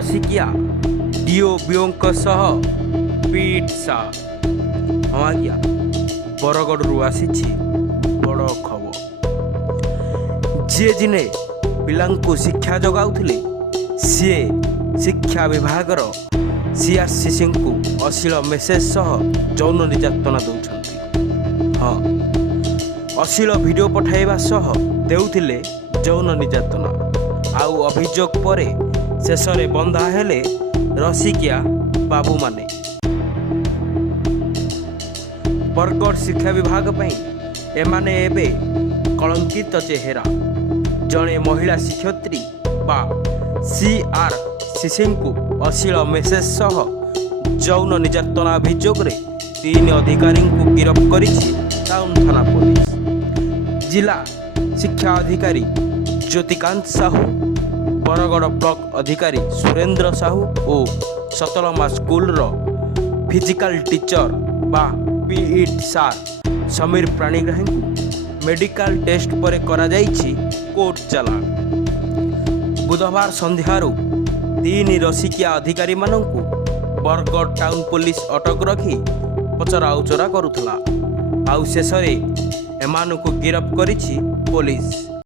रसिकिया do बिओंक सह पीट सा। हाँ आज्ञा बरगड़ू आसी बड़ खबर। जी जिने पिलांकु शिक्षा जगाउथिले सी शिक्षा विभागर सीआरसीसी को अश्लील मेसेज सह यौन निर्यातना दौरान। हाँ अश्लील वीडियो पठाइबा सह देउथिले यौन निर्यातना। आउ अभियोग पर शेष में बंधा हेले रसिकिया बाबू माने। बरगड़ शिक्षा विभाग पई एमाने एबे कलंकित चेहरा। जड़े महिला शिक्षयित्री बा सीआरसीसी को अश्लील मेसेज सह यौन निर्यातना अभियोग रे 3 अधिकारी को गिरफ्त करिछि टाउन थाना पुलिस। जिला शिक्षा अधिकारी ज्योतिकांत साहू, बरगड़ ब्लॉक अधिकारी सुरेंद्र साहू और सतलमा स्कूल रो फिजिकल टीचर बा पीईटी सार समीर प्राणीग्राही को मेडिकल टेस्ट पर करा जाइछि कोर्ट चालान। बुधवार संध्यारू 3 रसिकिया अधिकारी मानंकु बरगड़ टाउन पुलिस अटक रखी पचरा उचरा करुथला। आउ शेष रे एमानकु गिरफ्त करिछि पुलिस।